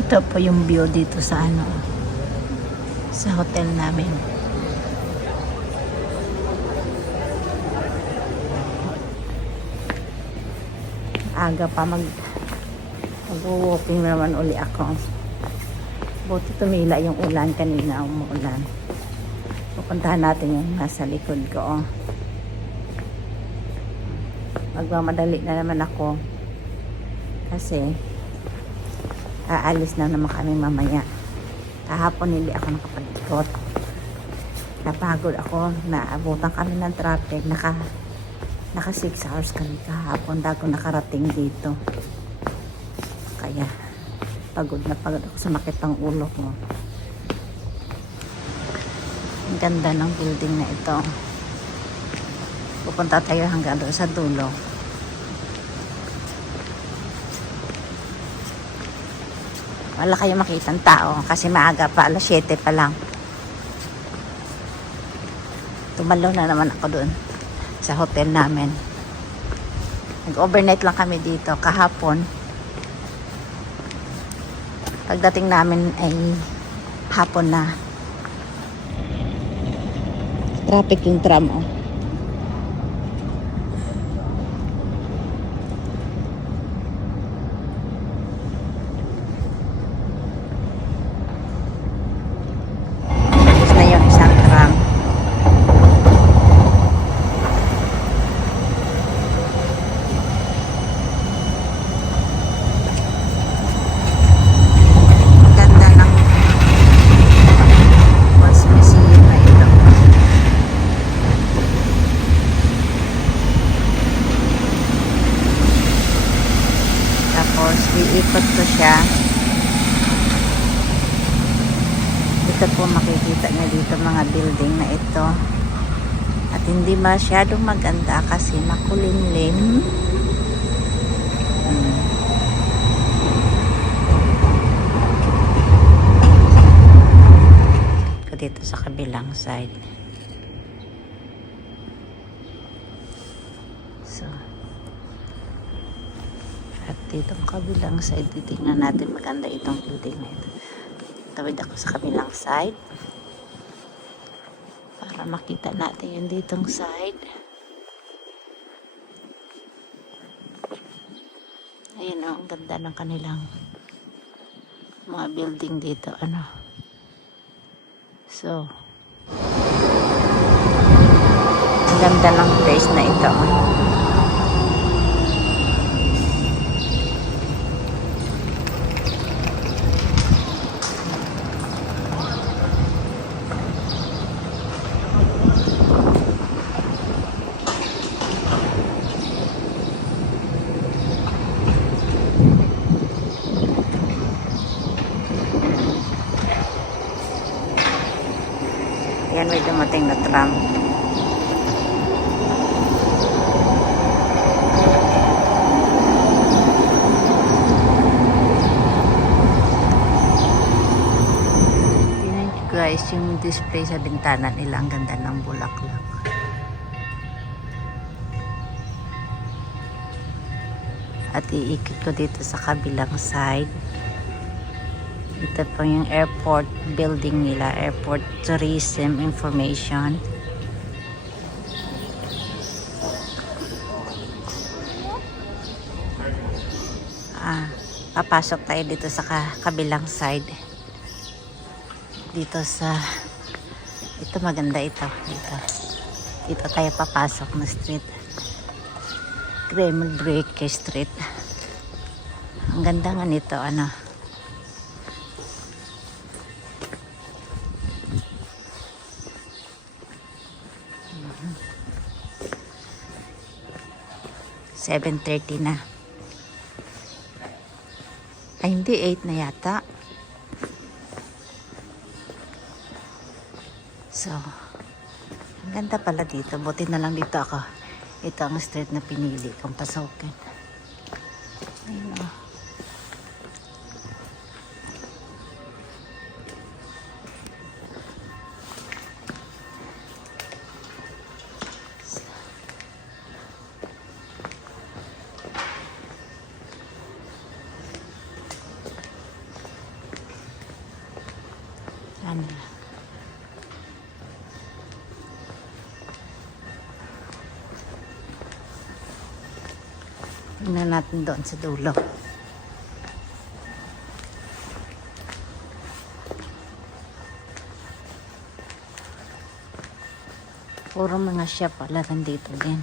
Ito po yung view dito sa ano, sa hotel namin. Aga pa mag-walking naman uli ako. Buti tumila yung ulan kanina, umuulan. Pupuntahan natin yung nasa likod ko. Magmamadali na naman ako kasi aalis na naman kami mamaya. Kahapon hindi ako nakapag-ikot. Napagod ako, naabutan kami ng traffic. Naka 6 hours kami kahapon bago nakarating dito. Kaya pagod na pagod ako, sumakit ang ulo ko. Ang ganda ng building na ito. Pupunta tayo hanggang doon sa dulo. Wala kayo makitang tao kasi maaga pa, alas 7 pa lang. Tumalaw na naman ako doon sa hotel namin. Nag-overnight lang kami dito kahapon. Pagdating namin ay hapon na. Traffic yung tram, oh. Tapos na yung isang tram. Ganda ng Walls Museum na ito. Tapos iikot ko siya. Ito po makikita niya dito mga building na ito. At hindi masyadong maganda kasi makulimlim. Dito sa kabilang side. So, at dito kabilang side, titignan natin maganda itong building na ito. Tawid ako sa kabilang side para makita natin yung ditong side. Ayan o, ang ganda ng kanilang mga building dito. Ano? So, ang ganda ng place na ito. Yan, may dumating na tram. Tingnan nyo guys, yung display sa bintana nila, ang ganda ng bulaklak. At iikot ko dito sa kabilang side. Ito po yung airport building nila, Airport Tourism Information. Papasok tayo dito sa kabilang side. Dito sa, ito maganda ito. Dito tayo papasok na street. Kreml Break Street. Ang ganda nga nito, ano. Mm-hmm. 7:30 na. Ay, hindi. 8 na yata. So, ang ganda pala dito. Buti na lang dito ako. Ito ang street na pinili kong pasokin. Ayun o. Sana. Tingnan natin doon sa dulo. Puro mga shop pala nandito din.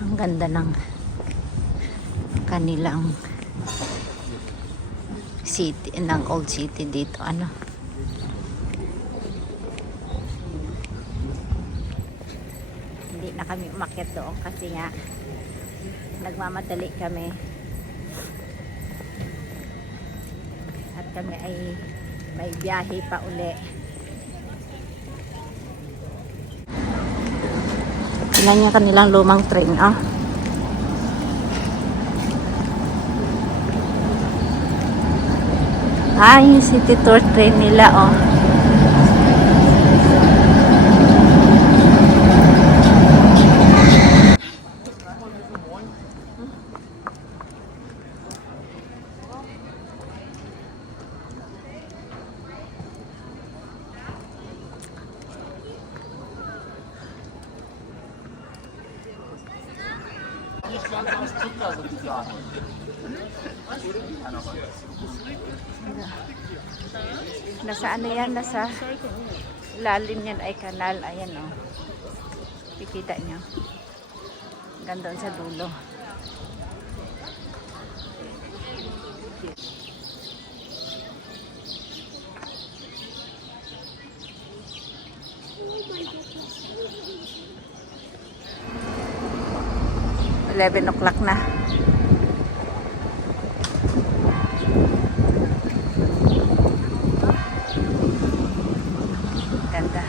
Ang ganda ng kanilang city, ng old city dito. Ano? Hindi na kami umakyat doon kasi nga nagmamadali kami. At kami ay may biyahe pa uli. Tingnan niya kanilang lumang train, ah. Ah, yung city tour train nila, oh. Nasa ano yan, nasa lalim yan ay kanal. Ayan, oh. Kikita nyo. Ganda sa dulo. Oh, 11 o'clock na. Ganda.